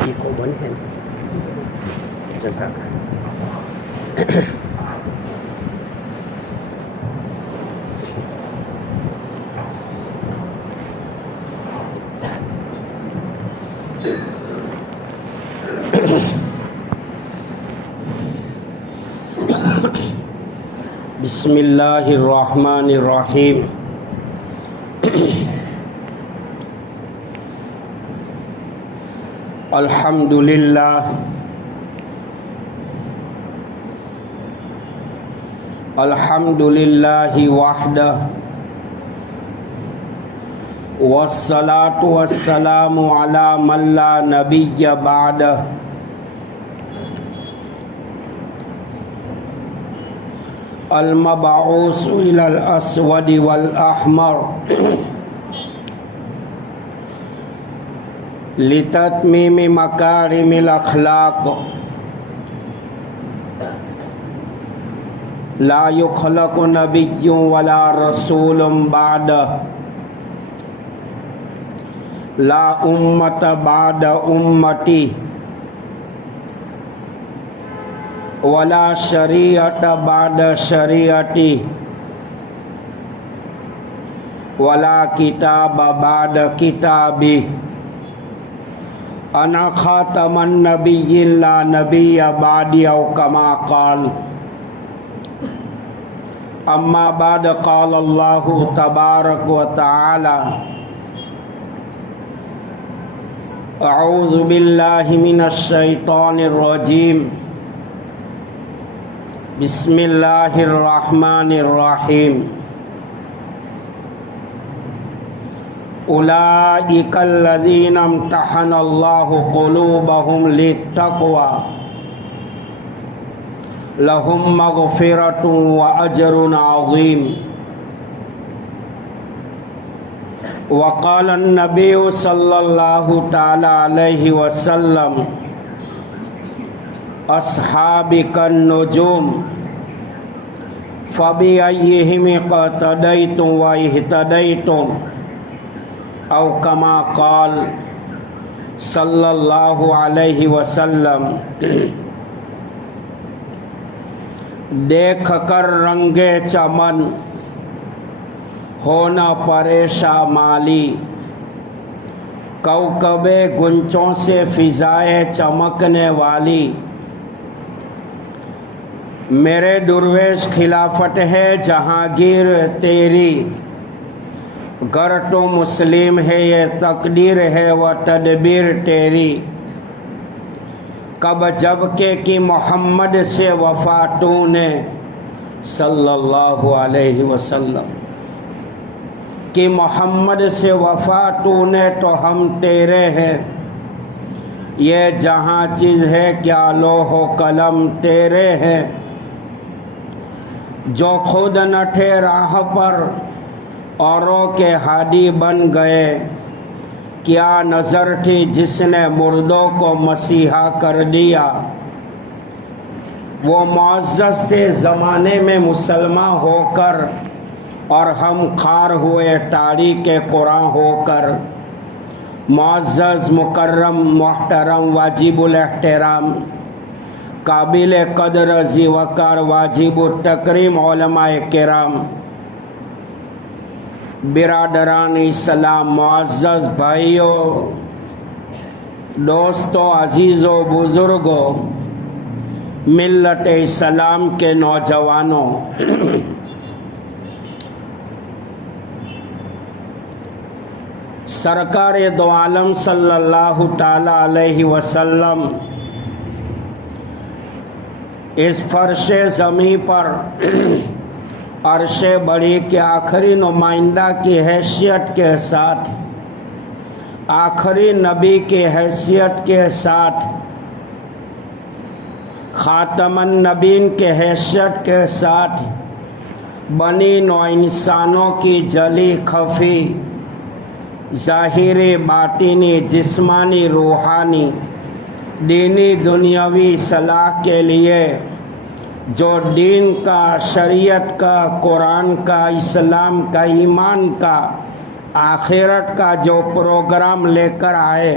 کی کو بن ہے جزاک بسم اللہ الرحمن الرحیم الحمد للہ الحمد للہ وحدہ والصلاة والسلام علی من لا نبی بعدہ المبعوث إلى الأسود والأحمر لتتميم مكارم الأخلاق لا يخلق نبي ولا رسول بعده لا أمة بعد أمتي ولا شریعت بعد شریعتی ولا کتاب بعد کتابی انا خاتم النبی لا نبی بعدی او کما قال اما بعد قال اللہ تبارک و تعالی اعوذ باللہ من الشیطان الرجیم بسم اللہ الرحمن الرحیم اولئک الذین امتحن اللہ قلوبہم للتقوی لہم مغفرۃ واجر عظیم وقال النبی صلی اللہ تعالی علیہ وسلم اصحابی کالنجوم فبأیہم اقتدیتم واہتدیتم او کما قال صلی اللہ علیہ وسلم دیکھ کر رنگ چمن ہونا پریشاں مالی کوکب گنچوں سے فضائے چمکنے والی میرے درویش خلافت ہے جہانگیر تیری گر تو مسلم ہے یہ تقدیر ہے و تدبیر تیری کب جب کہ محمد سے وفا تو نے صلی اللہ علیہ وسلم کہ محمد سے وفا تو نے تو ہم تیرے ہیں یہ جہاں چیز ہے کیا لوح و قلم تیرے ہیں جو خود نہ تھے راہ پر اوروں کے ہادی بن گئے کیا نظر تھی جس نے مردوں کو مسیحا کر دیا وہ معزز تھے زمانے میں مسلمان ہو کر اور ہم خوار ہوئے تاریخ قرآن ہو کر معزز مکرم محترم واجب الاحترام قابل قدر ذی وقار واجب التکریم علماء کرام برادران اسلام معزز بھائیوں دوستوں عزیزوں بزرگوں ملت اسلام کے نوجوانوں سرکار دو عالم صلی اللہ تعالی علیہ وسلم اس فرش زمین پر عرش بڑی کے آخری نمائندہ کی حیثیت کے ساتھ آخری نبی کی حیثیت کے ساتھ خاتم النبین کے حیثیت کے ساتھ بنی نوع انسانوں کی جلی خفی ظاہری باطنی جسمانی روحانی دینی دنیاوی صلاح کے لیے جو دین کا شریعت کا قرآن کا اسلام کا ایمان کا آخرت کا جو پروگرام لے کر آئے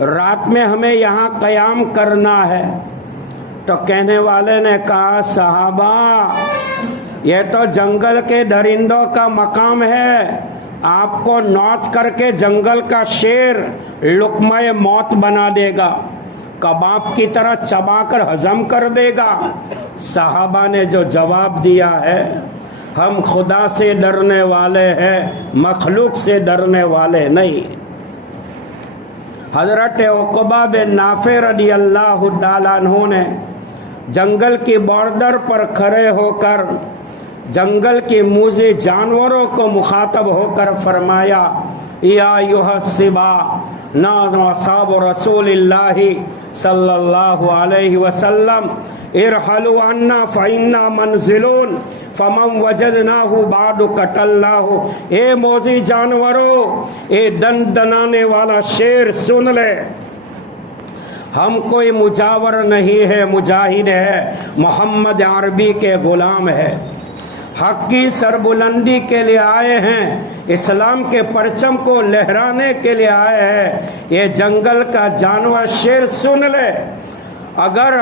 رات میں ہمیں یہاں قیام کرنا ہے۔ تو کہنے والے نے کہا صحابہ یہ تو جنگل کے درندوں کا مقام ہے، آپ کو نوچ کر کے جنگل کا شیر لقمہ موت بنا دے گا، کباب کی طرح چبا کر ہضم کر دے گا۔ صحابہ نے جو جواب دیا ہے، ہم خدا سے ڈرنے والے ہیں، مخلوق سے ڈرنے والے نہیں۔ حضرت عقبہ بن نافع رضی اللہ تعالیٰ عنہ نے جنگل کی بارڈر پر کھڑے ہو کر جنگل کے موذی جانوروں کو مخاطب ہو کر فرمایا یا ایھا السباع نحن اصحاب رسول اللہ صلی اللہ علیہ وسلم ارحلوا عنا فإنا منزلون فمن وجدناہ بعد قتلناہ۔ اے موذی جانوروں، اے دن دنانے والا شیر سن لے، ہم کوئی مجاور نہیں ہے، مجاہد ہے، محمد عربی کے غلام ہے، حق کی سربلندی کے لیے آئے ہیں، اسلام کے پرچم کو لہرانے کے لیے آئے ہیں۔ یہ جنگل کا جانور شیر سن لے، اگر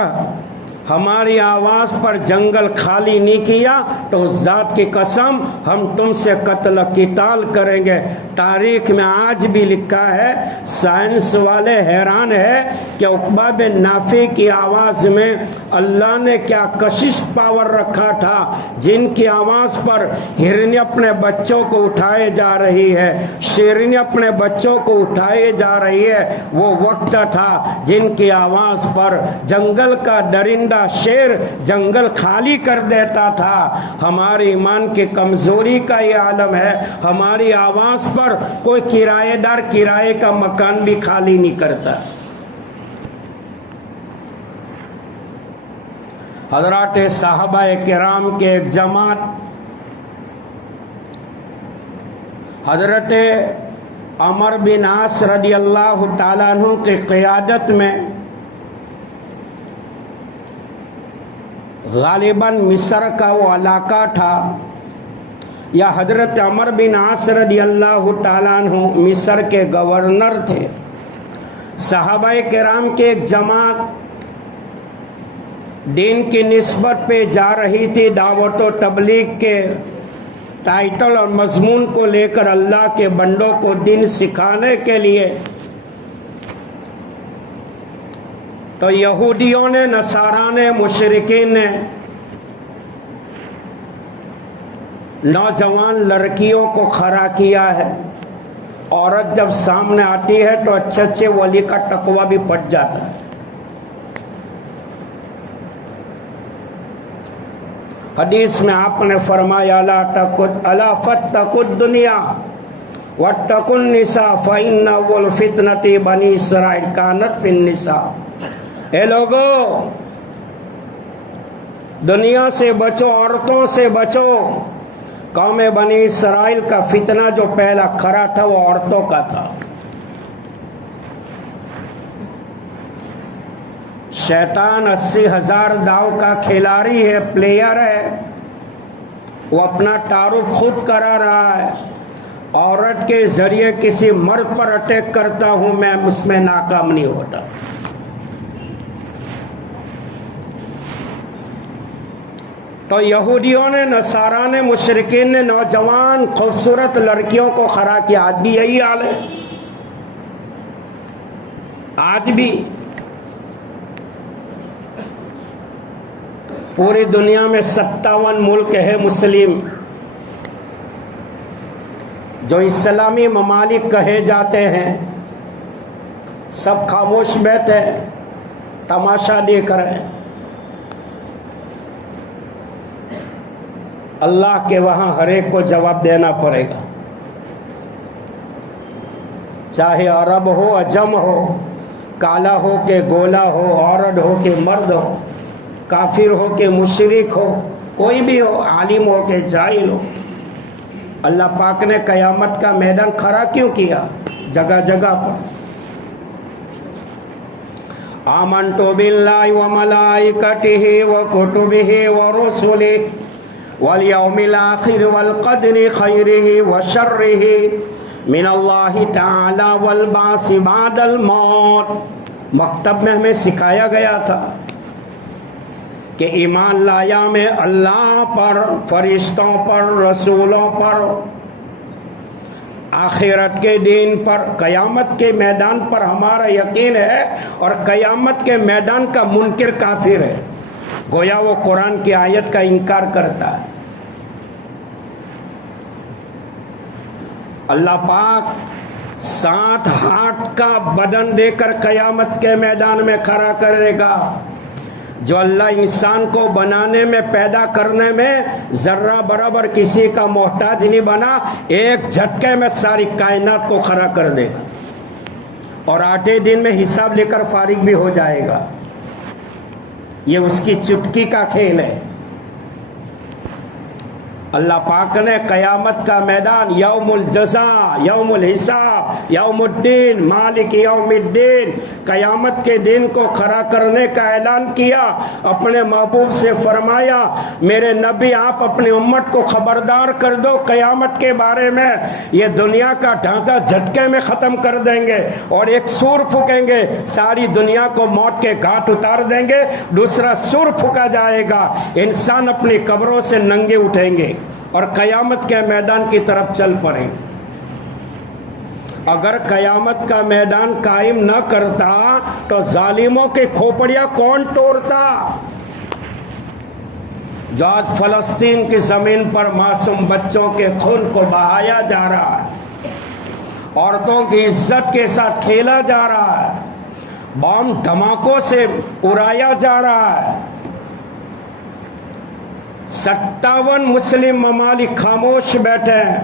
ہماری آواز پر جنگل خالی نہیں کیا تو اس ذات کی قسم ہم تم سے قتل قتال کریں گے۔ تاریخ میں آج بھی لکھا ہے، سائنس والے حیران ہے کہ عقبہ بن نافع کی آواز میں اللہ نے کیا کشش پاور رکھا تھا، جن کی آواز پر ہرنی اپنے بچوں کو اٹھائے جا رہی ہے، شیرنی اپنے بچوں کو اٹھائے جا رہی ہے۔ وہ وقت تھا جن کی آواز پر جنگل کا درندہ شیر جنگل خالی کر دیتا تھا۔ ہماری ایمان کی کمزوری کا یہ عالم ہے، ہماری آواز پر کوئی کرایہ دار کرائے کا مکان بھی خالی نہیں کرتا۔ حضرات صحابہ کرام کے ایک جماعت حضرت عمر بن عاص رضی اللہ تعالیٰ عنہ کی قیادت میں غالباً مصر کا وہ علاقہ تھا، یا حضرت عمر بن عاص رضی اللہ تعالیٰ عنہ مصر کے گورنر تھے۔ صحابہ کرام کے ایک جماعت دین کی نسبت پہ جا رہی تھی، دعوت و تبلیغ کے ٹائٹل اور مضمون کو لے کر اللہ کے بندوں کو دین سکھانے کے لیے۔ تو یہودیوں نے، نصارا نے، مشرکین نے نوجوان لڑکیوں کو کھڑا کیا ہے۔ عورت جب سامنے آتی ہے تو اچھے اچھے ولی کا تقوی بھی پڑ جاتا ہے۔ حدیث میں آپ نے فرمایا الا فاتقوا الدنیا واتقوا النساء فإن أول فتنة بنی اسرائیل کانت فی النساء۔ اے لوگو، دنیا سے بچو، عورتوں سے بچو۔ قوم بنی اسرائیل کا فتنہ جو پہلا کھڑا تھا وہ عورتوں کا تھا۔ شیطان 80,000 داؤ کا کھلاڑی ہے، پلیئر ہے، وہ اپنا تعارف خود کرا رہا ہے۔ عورت کے ذریعے کسی مرد پر اٹیک کرتا ہوں میں، اس میں ناکام نہیں ہوتا۔ تو یہودیوں نے، نصارا نے، مشرکین نے نوجوان خوبصورت لڑکیوں کو کھڑا کیا۔ آج بھی یہی حال ہے، آج بھی پوری دنیا میں 57 ملک ہے مسلم جو اسلامی ممالک کہے جاتے ہیں، سب خاموش بیٹھے تماشا دیکھ رہے ہیں۔ اللہ کے وہاں ہر ایک کو جواب دینا پڑے گا، چاہے عرب ہو، عجم ہو، کالا ہو کہ گولا ہو، عورت ہو کہ مرد ہو، کافر ہو کہ مشرک ہو، کوئی بھی ہو، عالم ہو کہ جاہل ہو۔ اللہ پاک نے قیامت کا میدان کھڑا کیوں کیا؟ جگہ جگہ پر آمنت باللہ وملائکتہ وکتبہ ورسلہ والیوم الآخر والقدر خیرہ وشرہ من اللہ تعالی والبعث بعد الموت. مکتب میں ہمیں سکھایا گیا تھا کہ ایمان لایا میں اللہ پر، فرشتوں پر، رسولوں پر، آخرت کے دین پر، قیامت کے میدان پر ہمارا یقین ہے، اور قیامت کے میدان کا منکر کافر ہے، گویا وہ قرآن کی آیت کا انکار کرتا ہے. اللہ پاک 7 ہاتھ کا بدن دے کر قیامت کے میدان میں کھڑا کرے گا. جو اللہ انسان کو بنانے میں، پیدا کرنے میں ذرہ برابر کسی کا محتاج نہیں بنا، ایک جھٹکے میں ساری کائنات کو کھڑا کر دے گا، اور 8 دن میں حساب لے کر فارغ بھی ہو جائے گا. یہ اس کی چٹکی کا کھیل ہے. اللہ پاک نے قیامت کا میدان یوم الجزاء، یوم الحساب، یوم الدین، مالک یوم الدین، قیامت کے دن کو کھڑا کرنے کا اعلان کیا. اپنے محبوب سے فرمایا میرے نبی آپ اپنی امت کو خبردار کر دو قیامت کے بارے میں. یہ دنیا کا ڈھانچہ جھٹکے میں ختم کر دیں گے، اور ایک سور پھونکیں گے، ساری دنیا کو موت کے گھاٹ اتار دیں گے. دوسرا سور پھونکا جائے گا، انسان اپنی قبروں سے ننگے اٹھیں گے اور قیامت کے میدان کی طرف چل پڑیں. اگر قیامت کا میدان قائم نہ کرتا تو ظالموں کی کھوپڑیاں کون توڑتا؟ جو آج فلسطین کی زمین پر معصوم بچوں کے خون کو بہایا جا رہا ہے، عورتوں کی عزت کے ساتھ کھیلا جا رہا ہے، بم دھماکوں سے اڑایا جا رہا ہے. 57 مسلم ممالک خاموش بیٹھے ہیں.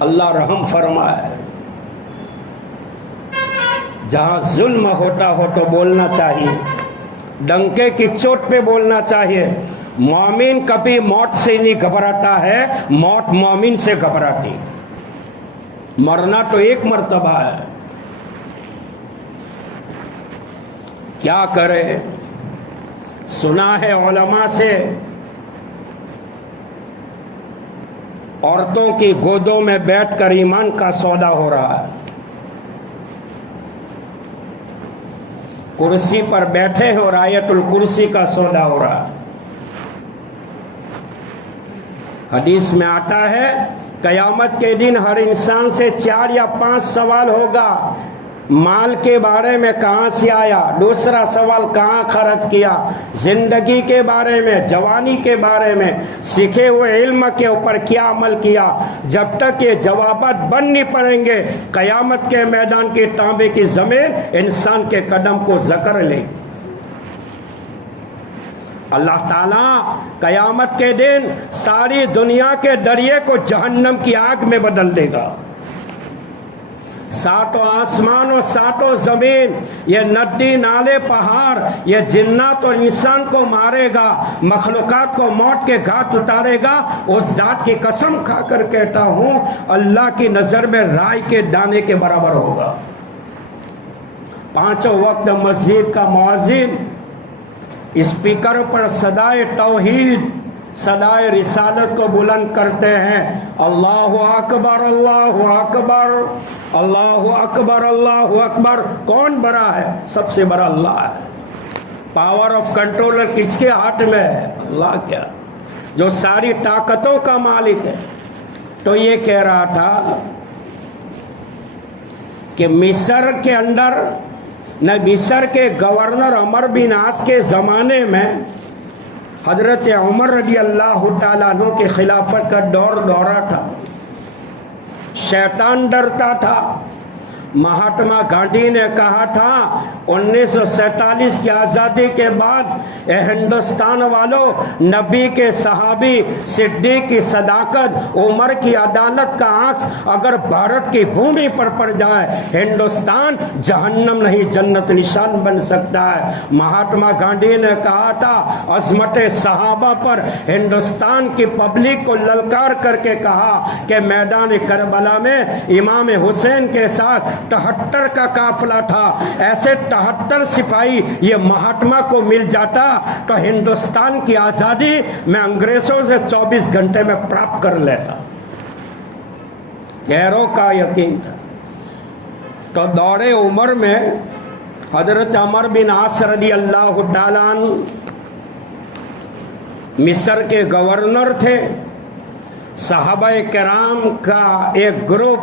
اللہ رحم فرمائے. جہاں ظلم ہوتا ہو تو بولنا چاہیے، ڈنکے کی چوٹ پہ بولنا چاہیے. مومن کبھی موت سے نہیں گھبراتا ہے، موت مومن سے گھبراتی. مرنا تو ایک مرتبہ ہے. کیا کرے؟ سنا ہے علماء سے عورتوں کی گودوں میں بیٹھ کر ایمان کا سودا ہو رہا ہے. کرسی پر بیٹھے ہیں اور آیت الکرسی کا سودا ہو رہا ہے. حدیث میں آتا ہے قیامت کے دن ہر انسان سے 4 یا 5 سوال ہوگا. مال کے بارے میں کہاں سے آیا، دوسرا سوال کہاں خرچ کیا، زندگی کے بارے میں، جوانی کے بارے میں، سیکھے ہوئے علم کے اوپر کیا عمل کیا. جب تک یہ جوابات بن نہیں پڑیں گے قیامت کے میدان کی تانبے کی زمین انسان کے قدم کو جکڑ لے. اللہ تعالیٰ قیامت کے دن ساری دنیا کے دریا کو جہنم کی آگ میں بدل دے گا. 7 آسمان اور 7 زمین، یہ ندی نالے پہاڑ، یہ جنات اور انسان کو مارے گا، مخلوقات کو موت کے گھاٹ اتارے گا. اس ذات کی قسم کھا کر کہتا ہوں اللہ کی نظر میں رائی کے دانے کے برابر ہوگا. 5 وقت مسجد کا مؤذن اسپیکر پر صدائے توحید، صدائے رسالت کو بلند کرتے ہیں. اللہ اکبر، اللہ اکبر، اللہ اکبر، اللہ اکبر. کون بڑا ہے؟ سب سے بڑا اللہ ہے. پاور آف کنٹرولر کس کے ہاتھ میں ہے؟ اللہ کیا، جو ساری طاقتوں کا مالک ہے. تو یہ کہہ رہا تھا کہ مصر کے اندر، نہ مصر کے گورنر عمر بن عاص کے زمانے میں حضرت عمر رضی اللہ تعالیٰ عنہ کے خلافت کا دورہ تھا. شیطان ڈرتا تھا. مہاتما گاندھی نے کہا تھا 1947 کی آزادی کے بعد اے ہندوستان والوں، نبی کے صحابی، صدیق کی صداقت، عمر کی عدالت کا عکس اگر بھارت کی بھومی پر پڑ جائے ہندوستان جہنم نہیں جنت نشان بن سکتا ہے. مہاتما گاندھی نے کہا تھا عظمت صحابہ پر ہندوستان کی پبلک کو للکار کر کے کہا کہ میدان کربلا میں امام حسین کے ساتھ 73 کا قافلہ تھا. ایسے 73 سپاہی یہ مہاتما کو مل جاتا تو ہندوستان کی آزادی میں انگریزوں سے 24 گھنٹے میں پراپت کر لیتا. غیروں کا یقین تھا. تو دور عمر میں حضرت عمر بن عاص رضی اللہ تعالیٰ عنہ مصر کے گورنر تھے. صحابہ کرام کا ایک گروپ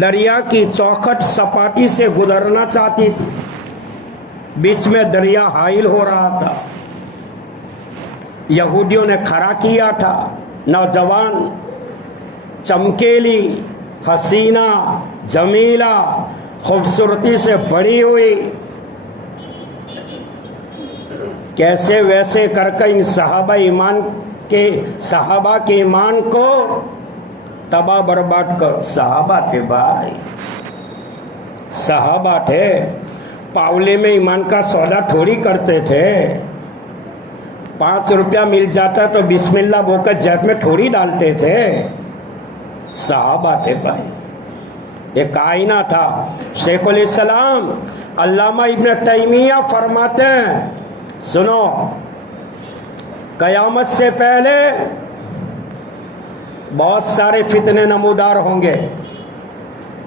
دریا کی چوکھٹ سپاٹی سے گزرنا چاہتی تھی. بیچ میں دریا حائل ہو رہا تھا. یہودیوں نے کھڑا کیا تھا. نوجوان چمکیلی حسینہ جمیلہ خوبصورتی سے بڑی ہوئی کیسے ویسے کر کے ان صحابہ کے ایمان کو تباہ برباد کر. صحابہ تھے بھائی، صحابہ تھے. پاولے میں ایمان کا سودا تھوڑی کرتے تھے. 5 روپیہ مل جاتا تو بسم اللہ بول کر جیب میں تھوڑی ڈالتے تھے. صحابہ تھے بھائی. ایک آئینہ تھا. شیخ الاسلام علامہ ابن تیمیہ فرماتے ہیں سنو، قیامت سے پہلے بہت سارے فتنے نمودار ہوں گے.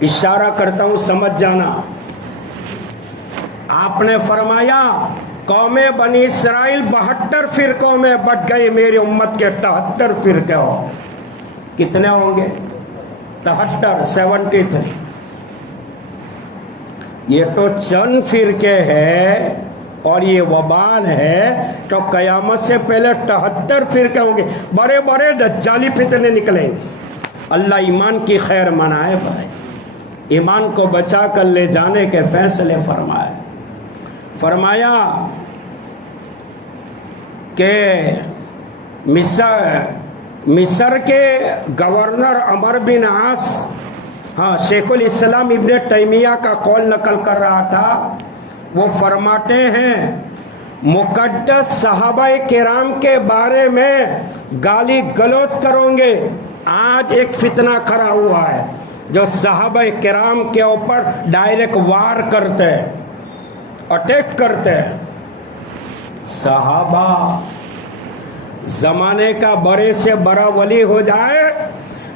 اشارہ کرتا ہوں سمجھ جانا. آپ نے فرمایا قوم بنی اسرائیل 72 فرقوں میں بٹ گئی، میری امت کے 73 فرقے ہو. کتنے ہوں گے؟ 73 73. یہ تو چند فرقے ہیں اور یہ وبال ہے. تو قیامت سے پہلے 73 فرقے ہوں گے. بڑے بڑے دجالی فتنے نکلیں گے. اللہ ایمان کی خیر منائے بھائی. ایمان کو بچا کر لے جانے کے فیصلے فرمائے. فرمایا کہ مصر کے گورنر عمر بن عاص شیخ الاسلام ابن تیمیہ کا قول نقل کر رہا تھا. وہ فرماتے ہیں مقدس صحابہ کرام کے بارے میں گالی گلوچ کروں گے. آج ایک فتنہ کھڑا ہوا ہے جو صحابہ کرام کے اوپر ڈائریکٹ وار کرتے ہیں، اٹیک کرتے ہیں. صحابہ زمانے کا بڑے سے بڑا ولی ہو جائے،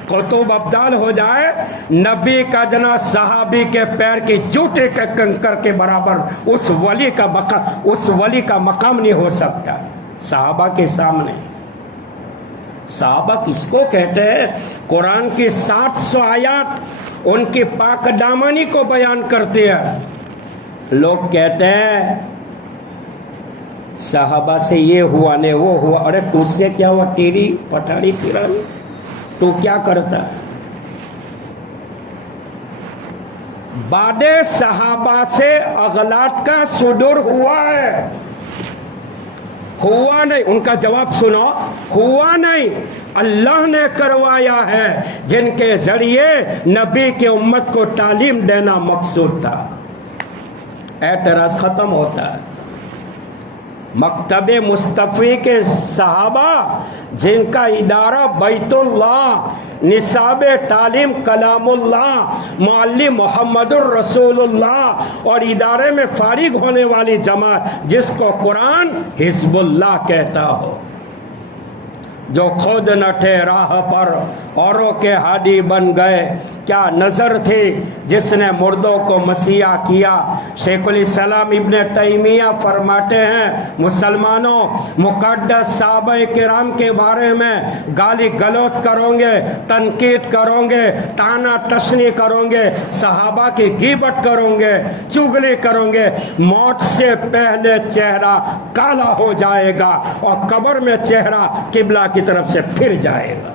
قطب ابدال ہو جائے، نبی کا جنا صحابی کے پیر کی جوتے کے کنکر کے برابر اس ولی کا مقام نہیں ہو سکتا صحابہ کے سامنے. صحابہ کس کو کہتے ہیں؟ قرآن کی 700 آیات ان کی پاک دامنی کو بیان کرتی ہے. لوگ کہتے ہیں صحابہ سے یہ ہوا نہیں وہ ہوا. ارے تجھ سے کیا ہوا؟ تیری پٹاڑی پھرا تو کیا کرتا ہے؟ بعد صحابہ سے اغلاط کا صدور ہوا ہے. ہوا نہیں. ان کا جواب سنو، ہوا نہیں، اللہ نے کروایا ہے جن کے ذریعے نبی کی امت کو تعلیم دینا مقصود تھا. اعتراض ختم ہوتا ہے. مکتب مصطفی کے صحابہ جن کا ادارہ بیت اللہ، نصاب تعلیم کلام اللہ، معلم محمد الرسول اللہ، اور ادارے میں فارغ ہونے والی جماعت جس کو قرآن حزب اللہ کہتا ہو، جو خود نہ تھے راہ پر اوروں کے ہادی بن گئے. کیا نظر تھی جس نے مردوں کو مسیحا کیا. شیخ الاسلام ابن تیمیہ فرماتے ہیں مسلمانوں مقدس صحابہ کرام کے بارے میں گالی گلوچ کرو گے، تنقید کرو گے، تانا تشنی کرو گے، صحابہ کی غیبت کرو گے، چغلی کرو گے، موت سے پہلے چہرہ کالا ہو جائے گا اور قبر میں چہرہ قبلہ کی طرف سے پھر جائے گا.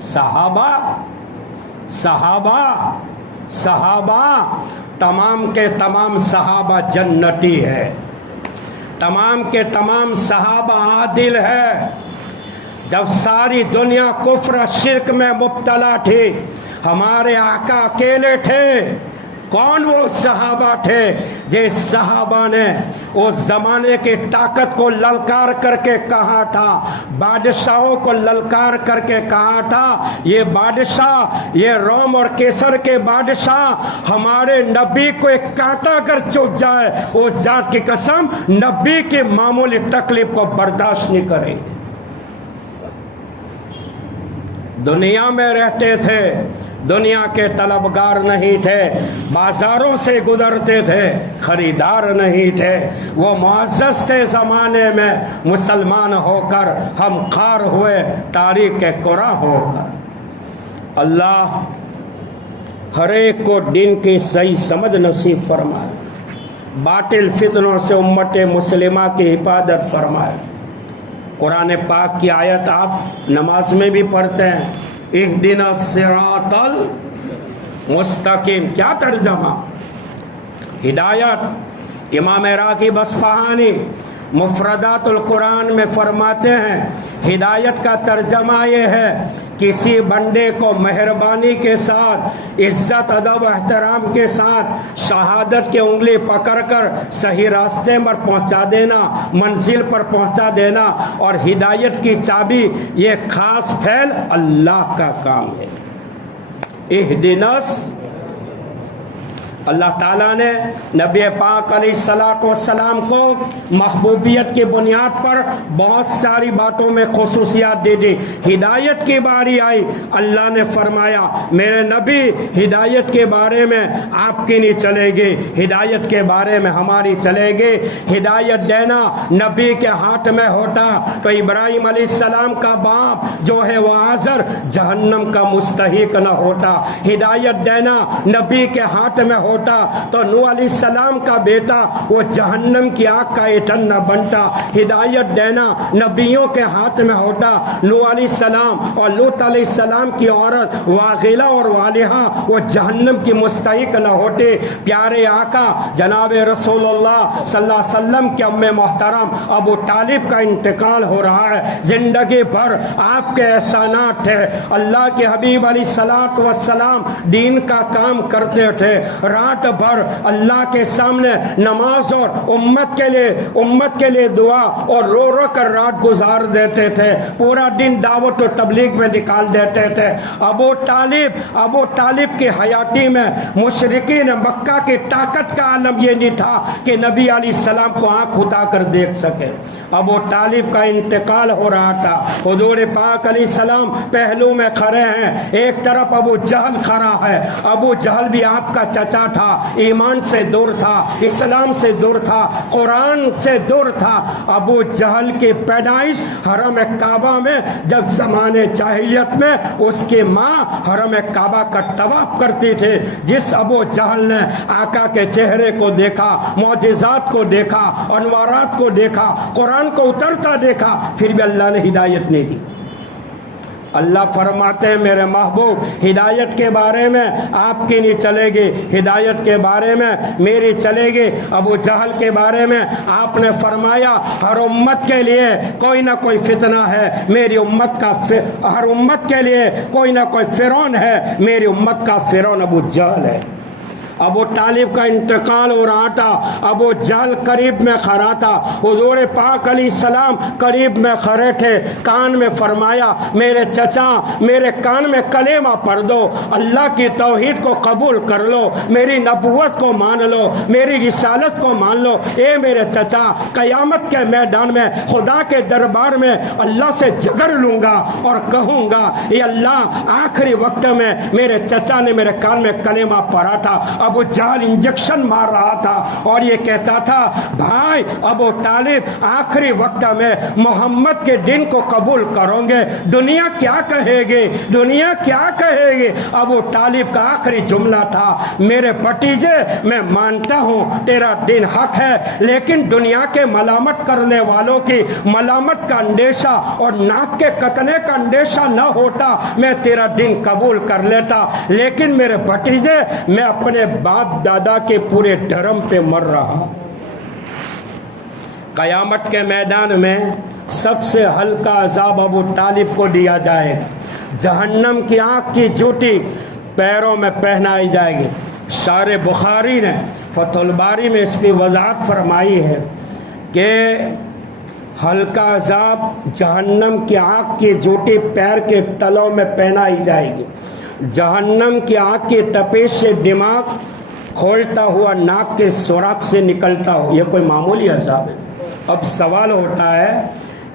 صحابہ تمام کے تمام صحابہ جنتی ہے، تمام کے تمام صحابہ عادل ہے. جب ساری دنیا کفر شرک میں مبتلا تھی، ہمارے آقا اکیلے تھے. کون وہ صحابہ تھے؟ جس صحابہ نے اس زمانے کی طاقت کو للکار کر کے کہا تھا، بادشاہوں کو للکار کر کے کہا تھا یہ بادشاہ، یہ روم اور کیسر کے بادشاہ ہمارے نبی کو ایک کانٹا کر چوب جائے اس ذات کی قسم نبی کی معمولی تکلیف کو برداشت نہیں کریں گے. دنیا میں رہتے تھے، دنیا کے طلبگار نہیں تھے، بازاروں سے گزرتے تھے، خریدار نہیں تھے، وہ معزز تھے زمانے میں، مسلمان ہو کر ہم خوار ہوئے تاریخ قرآن ہو کر۔ اللہ ہر ایک کو دین کی صحیح سمجھ نصیب فرمائے، باطل فتنوں سے امت مسلمہ کی حفاظت فرمائے۔ قرآن پاک کی آیت آپ نماز میں بھی پڑھتے ہیں، اہدنا الصراط المستقیم، کیا ترجمہ؟ ہدایت۔ امام راغب اصفہانی مفردات القرآن میں فرماتے ہیں ہدایت کا ترجمہ یہ ہے کسی بندے کو مہربانی کے ساتھ، عزت ادب و احترام کے ساتھ شہادت کی انگلی پکڑ کر صحیح راستے پر پہنچا دینا، منزل پر پہنچا دینا، اور ہدایت کی چابی یہ خاص پھیل اللہ کا کام ہے۔ اہدنا، اللہ تعالیٰ نے نبی پاک علیہ السلام کو محبوبیت کی بنیاد پر بہت ساری باتوں میں خصوصیات دے دی۔ ہدایت کی باری آئی، اللہ نے فرمایا میرے نبی ہدایت کے بارے میں آپ کی نہیں چلے گی، ہدایت کے بارے میں ہماری چلے گی۔ ہدایت دینا نبی کے ہاتھ میں ہوتا تو ابراہیم علیہ السلام کا باپ جو ہے وہ آزر جہنم کا مستحق نہ ہوتا۔ ہدایت دینا نبی کے ہاتھ میں ہوتا تو نوح علیہ السلام کا بیٹا وہ جہنم کی آگ کا ایندھن نہ بنتا۔ ہدایت دینا نبیوں کے ہاتھ میں ہوتا، نوح علیہ السلام اور لوط علیہ السلام کی عورت واغلہ اور والہہ وہ جہنم کی مستحق نہ ہوتے۔ پیارے آقا جناب رسول اللہ صلی اللہ علیہ وسلم کے ام محترم ابو طالب کا انتقال ہو رہا ہے۔ زندگی بھر آپ کے احسانات تھے، اللہ کے حبیب علیہ السلام دین کا کام کرتے تھے، رات بھر اللہ کے سامنے نماز اور امت کے لیے دعا اور رو رو کر رات گزار دیتے تھے، پورا دن دعوت و تبلیغ میں نکال دیتے تھے۔ ابو طالب کی حیاتی میں مشرکین مکہ کی طاقت کا عالم یہ نہیں تھا کہ نبی علیہ السلام کو آنکھ اٹھا کر دیکھ سکے۔ ابو طالب کا انتقال ہو رہا تھا، حضور پاک علیہ السلام پہلو میں کھڑے ہیں، ایک طرف ابو جہل کھڑا ہے۔ ابو جہل بھی آپ کا چچا تھا، ایمان سے دور تھا، اسلام سے دور تھا، قرآن سے دور تھا۔ ابو جہل کی پیدائش حرم کعبہ میں جب زمانے جاہلیت میں اس کی ماں حرم کعبہ کا طواف کرتی تھی۔ جس ابو جہل نے آقا کے چہرے کو دیکھا، معجزات کو دیکھا، انوارات کو دیکھا، قرآن کو اترتا دیکھا، پھر بھی اللہ نے ہدایت نہیں دی۔ اللہ فرماتے ہیں میرے محبوب ہدایت کے بارے میں آپ کی نہیں چلے گی، ہدایت کے بارے میں میری چلے گی۔ ابو جہل کے بارے میں آپ نے فرمایا ہر امت کے لیے کوئی نہ کوئی فتنہ ہے، میری امت کا ہر امت کے لیے کوئی نہ کوئی فرعون ہے، میری امت کا فرعون ابو جہل ہے۔ ابو طالب کا انتقال ہو رہا تھا، ابو جہل قریب میں کھڑا تھا، حضور پاک علیہ السلام قریب میں کھڑے تھے، کان میں فرمایا میرے چچا میرے کان میں کلمہ پڑھ دو، اللہ کی توحید کو قبول کر لو، میری نبوت کو مان لو، میری رسالت کو مان لو۔ اے میرے چچا قیامت کے میدان میں خدا کے دربار میں اللہ سے جھگڑ لوں گا اور کہوں گا اے اللہ آخری وقت میں میرے چچا نے میرے کان میں کلمہ پڑھا تھا۔ ابو جہل انجیکشن مار رہا تھا اور یہ کہتا تھا بھائی ابو طالب آخری وقت میں محمد کے دین کو قبول کرو گے، دنیا کیا کہے گی، دنیا کیا کہے گی۔ ابو طالب کا آخری جملہ تھا میرے بھتیجے میں مانتا ہوں تیرا دین حق ہے، لیکن دنیا کے ملامت کرنے والوں کی ملامت کا اندیشہ اور ناک کے کتنے کا اندیشہ نہ ہوتا میں تیرا دین قبول کر لیتا، لیکن میرے بھتیجے میں اپنے باپ دادا کے پورے دھرم پہ مر رہا۔ قیامت کے میدان میں سب سے ہلکا عذاب ابو طالب کو دیا جائے گا، جہنم کی آگ کی جوتی پیروں میں پہنائی جائے گی۔ شارح بخاری نے فتح الباری میں اس کی وضاحت فرمائی ہے کہ ہلکا عذاب جہنم کی آگ کی جوتی پیر کے تلوں میں پہنائی جائے گی، جہنم کی آگ کی تپش سے دماغ کھولتا ہوا ناک کے سوراخ سے نکلتا ہو، یہ کوئی معمولی عذاب ہے۔ اب سوال ہوتا ہے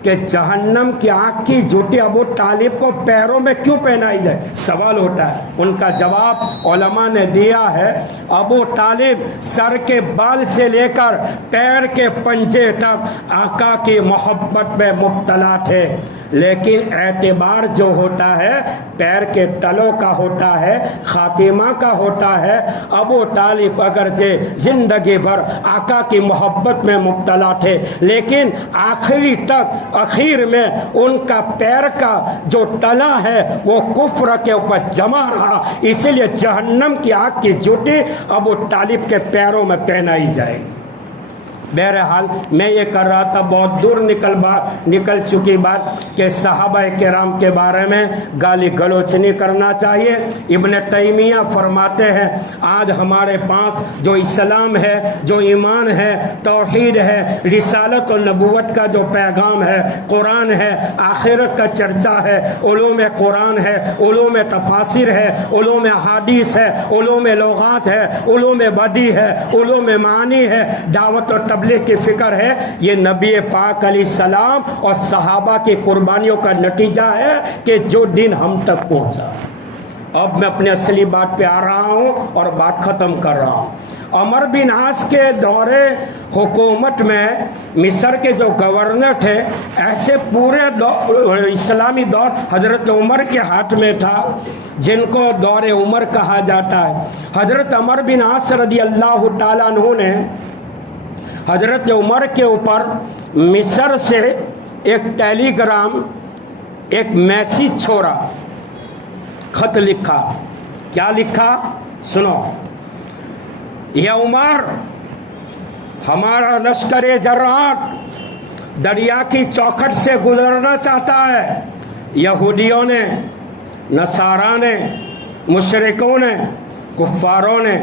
کہ جہنم کی آگ کی جوتی ابو طالب کو پیروں میں کیوں پہنائی جائے؟ سوال ہوتا ہے. ان کا جواب علماء نے دیا ہے، ابو طالب سر کے بال سے لے کر پیر کے پنجے تک آقا کی محبت میں مبتلا تھے، لیکن اعتبار جو ہوتا ہے پیر کے تلوں کا ہوتا ہے، خاتمہ کا ہوتا ہے. ابو طالب اگرچہ زندگی بھر آقا کی محبت میں مبتلا تھے، لیکن آخر میں ان کا پیر کا جو تلا ہے وہ کفر کے اوپر جمع رہا، اسی لیے جہنم کی آگ کی جوتی ابو طالب کے پیروں میں پہنائی جائے. بہرحال میں یہ کر رہا تھا، بہت دور نکل چکی بات کہ صحابہ کرام کے بارے میں گالی گلوچ نہیں کرنا چاہیے. ابن تیمیہ فرماتے ہیں آج ہمارے پاس جو اسلام ہے، جو ایمان ہے، توحید ہے، رسالت و نبوت کا جو پیغام ہے، قرآن ہے، آخرت کا چرچا ہے، علوم قرآن ہے، علوم تفاسیر ہے، علوم حدیث ہے، علوم لغات ہے، علوم بدیع ہے، علوم معانی ہے، دعوت و تبلیغ کی فکر ہے. یہ نبی پاک علیہ السلام اور صحابہ کی قربانیوں کا نتیجہ ہے کہ جو دن ہم تک پہنچا. اب میں اپنے اصلی بات پہ آ رہا ہوں اور بات ختم کر رہا ہوں. عمر بن عاص کے دور حکومت میں مصر کے جو گورنر تھے، ایسے پورے اسلامی دور حضرت عمر کے ہاتھ میں تھا، جن کو دور عمر کہا جاتا ہے. حضرت عمر بن عاص رضی اللہ تعالیٰ عنہ نے حضرت عمر کے اوپر مصر سے ایک ٹیلی گرام، ایک میسیج چھوڑا، خط لکھا. کیا لکھا؟ سنو. یہ عمر، ہمارا لشکر جرات دریا کی چوکھٹ سے گزرنا چاہتا ہے. یہودیوں نے، نصارا نے، مشرکوں نے، کفاروں نے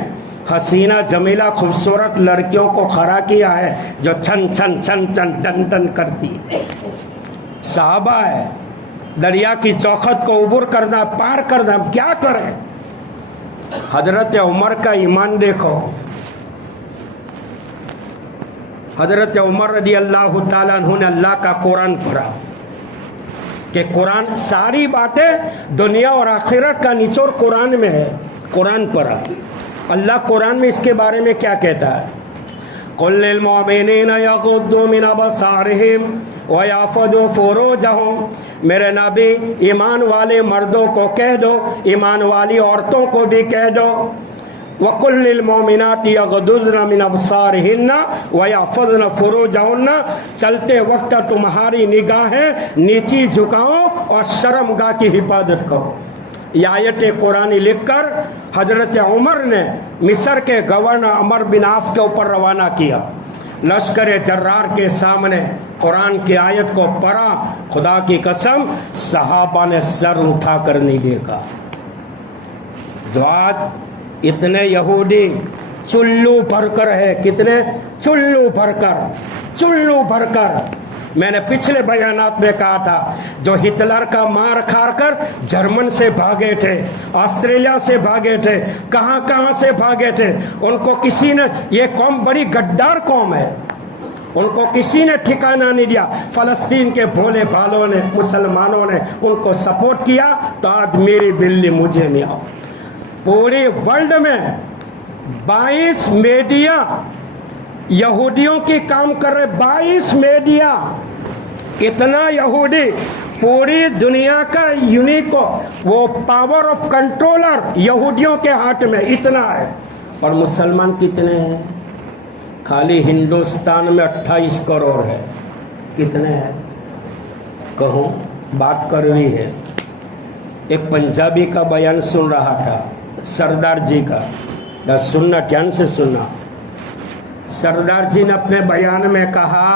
حسینہ جمیلہ خوبصورت لڑکیوں کو کھڑا کیا ہے جو چھن چھن چھن چھن ٹن ٹن کرتی ہے. صحابہ ہے، دریا کی چوکھٹ کو عبور کرنا، پار کرنا، کیا کریں؟ حضرت عمر کا ایمان دیکھو. حضرت عمر رضی اللہ تعالیٰ عنہ نے اللہ کا قرآن پڑھا کہ قرآن ساری باتیں دنیا اور آخرت کا نچوڑ قرآن میں ہے. قرآن پڑھا. اللہ قرآن میں اس کے بارے میں کیا کہتا ہے؟ قُلْ لِلْمُؤْمِنِينَ يَغُضُّوا مِنْ أَبْصَارِهِمْ وَيَحْفَظُوا فُرُوجَهُمْ. میرے نبی ایمان والے مردوں کو کہہ دو، ایمان والی عورتوں کو بھی کہہ دو. وَقُلْ لِلْمُؤْمِنَاتِ يَغْضُضْنَ مِنْ أَبْصَارِهِنَّ وَيَحْفَظْنَ فُرُوجَهُنَّ. چلتے وقت تمہاری نگاہیں نیچی جھکاؤ اور شرمگاہ کی حفاظت کرو. یہ آیت قرآنی لکھ کر حضرت عمر نے مصر کے گورنر عمر بن عاص کے اوپر روانہ کیا. لشکر جرار کے سامنے قرآن کی آیت کو پڑھا. خدا کی قسم صحابہ نے سر اٹھا کر نہیں دیکھا. جو آج اتنے یہودی چلو بھر کر ہے، کتنے چلو بھر کر میں نے پچھلے بیانات میں کہا تھا، جو ہٹلر کا مار کھا کر جرمن سے بھاگے تھے، آسٹریلیا سے بھاگے تھے، کہاں سے بھاگے تھے. ان کو کسی نے، یہ قوم بڑی غدار قوم ہے، ان کو کسی نے ٹھکانہ نہیں دیا. فلسطین کے بھولے بھالوں نے، مسلمانوں نے ان کو سپورٹ کیا. تو آج میری بلی مجھے نہیں آؤ. پوری ورلڈ میں 22 میڈیا یہودیوں کی کام کر رہے. 22 میڈیا، اتنا یہودی پوری دنیا کا یونیک، وہ پاور آف کنٹرولر یہودیوں کے ہاتھ میں اتنا ہے. اور مسلمان کتنے ہیں؟ خالی ہندوستان میں 28 کروڑ ہے. کتنے ہیں کہوں؟ بات کروی ہے. ایک پنجابی کا بیان سن رہا تھا، سردار جی کا، سننا دھیان سے سننا. سردار جی نے اپنے بیان میں کہا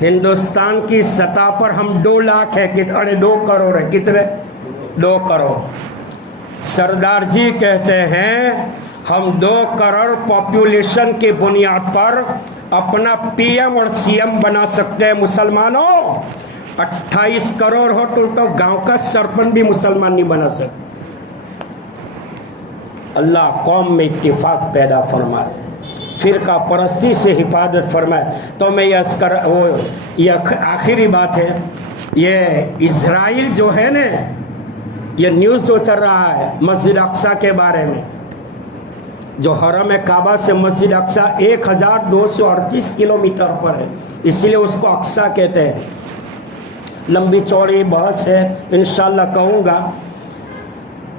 ہندوستان کی سطح پر ہم 2 لاکھ ہے، 2 کروڑ ہے. کتنے؟ 2 کروڑ. سردار جی کہتے ہیں ہم 2 کروڑ پاپولیشن کی بنیاد پر اپنا پی ایم اور سی ایم بنا سکتے ہیں. مسلمانوں 28 کروڑ ہو تو گاؤں کا سرپنچ بھی مسلمان نہیں بنا سکتے. اللہ قوم میں اتفاق پیدا فرمائے. فرقہ پرستی سے حفاظت فرمائے. تو میں یہ آخری بات ہے، یہ اسرائیل جو ہے نا، یہ نیوز جو چل رہا ہے مسجد اقصی کے بارے میں، جو حرم کعبہ سے مسجد اقصی 1238 کلومیٹر پر ہے، اسی لیے اس کو اقصی کہتے ہیں. لمبی چوڑی بحث ہے، انشاءاللہ کہوں گا.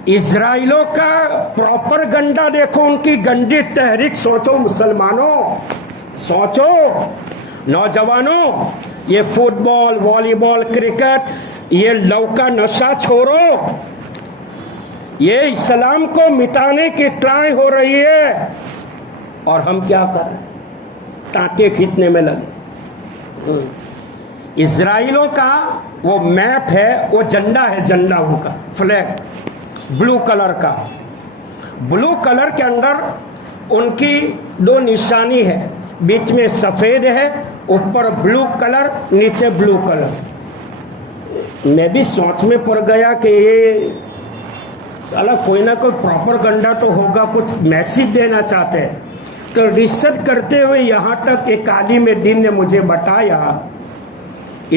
اسرائیلوں کا پراپر گنڈا دیکھو، ان کی گندی تحریک. سوچو مسلمانوں، سوچو نوجوانوں، یہ فٹ بال، والی بال، کرکٹ، یہ لوکا نشہ چھوڑو. یہ اسلام کو مٹانے کی ٹرائی ہو رہی ہے، اور ہم کیا کر رہے ہیں؟ ٹانٹے کھینچنے میں لگے. اسرائیلوں کا وہ میپ ہے، وہ جھنڈا ہے، جھنڈا ان کا فلیگ بلو کلر کا. بلو کلر کے اندر ان کی 2 نشانی ہے، بیچ میں سفید ہے، اوپر بلو کلر، نیچے بلو کلر. میں بھی سوچ میں پڑ گیا کہ یہ سالا کوئی نہ کوئی پراپر گنڈا تو ہوگا، کچھ میسیج دینا چاہتے ہیں. تو ریسرچ کرتے ہوئے یہاں تک ایک عالم دین نے مجھے بتایا،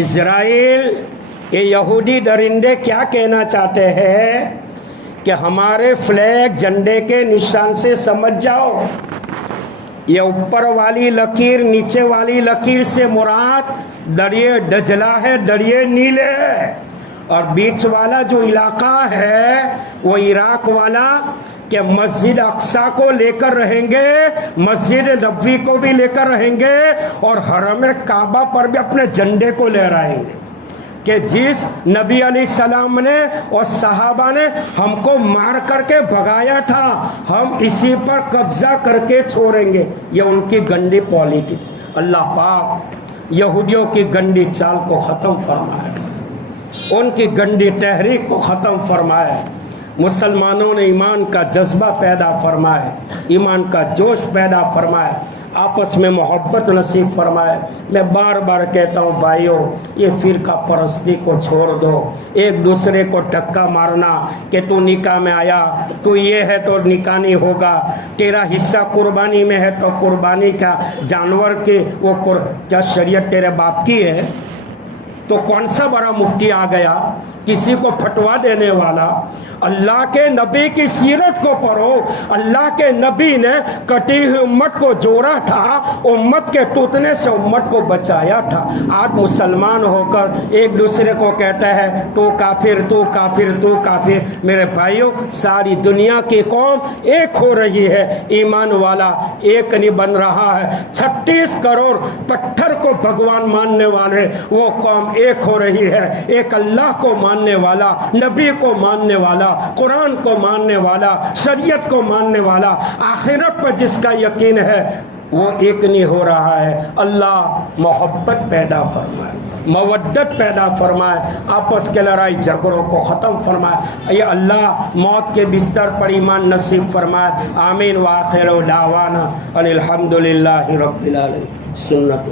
اسرائیل یہ یہودی درندے کیا کہنا چاہتے ہیں کہ ہمارے فلیگ جھنڈے کے نشان سے سمجھ جاؤ، یہ اوپر والی لکیر نیچے والی لکیر سے مراد دریائے دجلہ ہے، دریائے نیل ہے، اور بیچ والا جو علاقہ ہے وہ عراق والا، کہ مسجد اقصی کو لے کر رہیں گے، مسجد نبوی کو بھی لے کر رہیں گے، اور حرم کعبہ پر بھی اپنے جھنڈے کو لہرائیں گے کہ جس نبی علیہ السلام نے اور صحابہ نے ہم کو مار کر کے بھگایا تھا، ہم اسی پر قبضہ کر کے چھوڑیں گے. یہ ان کی گندی پالیٹکس. اللہ پاک یہودیوں کی گندی چال کو ختم فرمائے، ان کی گندی تحریک کو ختم فرمائے. مسلمانوں نے ایمان کا جذبہ پیدا فرمائے، ایمان کا جوش پیدا فرمائے، آپس میں محبت نصیب فرمائے. میں بار بار کہتا ہوں بھائیوں، یہ فرقہ پرستی کو چھوڑ دو. ایک دوسرے کو ٹکا مارنا کہ تو نکاح میں آیا، تو یہ ہے تو نکاح نہیں ہوگا، تیرا حصہ قربانی میں ہے تو قربانی کا جانور کے وہ کیا شریعت تیرے باپ کی ہے؟ تو کون سا بڑا مفتی آ گیا کسی کو فتوا دینے والا؟ اللہ کے نبی کی سیرت کو پڑھو. اللہ کے نبی نے کٹی ہوئی امت کو جوڑا تھا، امت کے ٹوٹنے سے امت کو بچایا تھا. آج مسلمان ہو کر ایک دوسرے کو کہتا ہے تو کافر، تو کافر، تو کافر. میرے بھائیوں، ساری دنیا کی قوم ایک ہو رہی ہے، ایمان والا ایک نہیں بن رہا ہے. 36 کروڑ پتھر کو بھگوان ماننے والے وہ قوم ایک ہو رہی ہے. ایک اللہ کو ماننے والا، نبی کو ماننے والا، قرآن کو ماننے والا، شریعت کو ماننے والا، آخرت پر جس کا یقین ہے، وہ ایک نہیں ہو رہا ہے. اللہ محبت پیدا فرمائے، مودت پیدا فرمائے، آپس کے لڑائی جھگڑوں کو ختم فرمائے. یہ اللہ موت کے بستر پر ایمان نصیب فرمائے. آمین. وآخر دعوانا الحمدللہ رب العالمین. سنت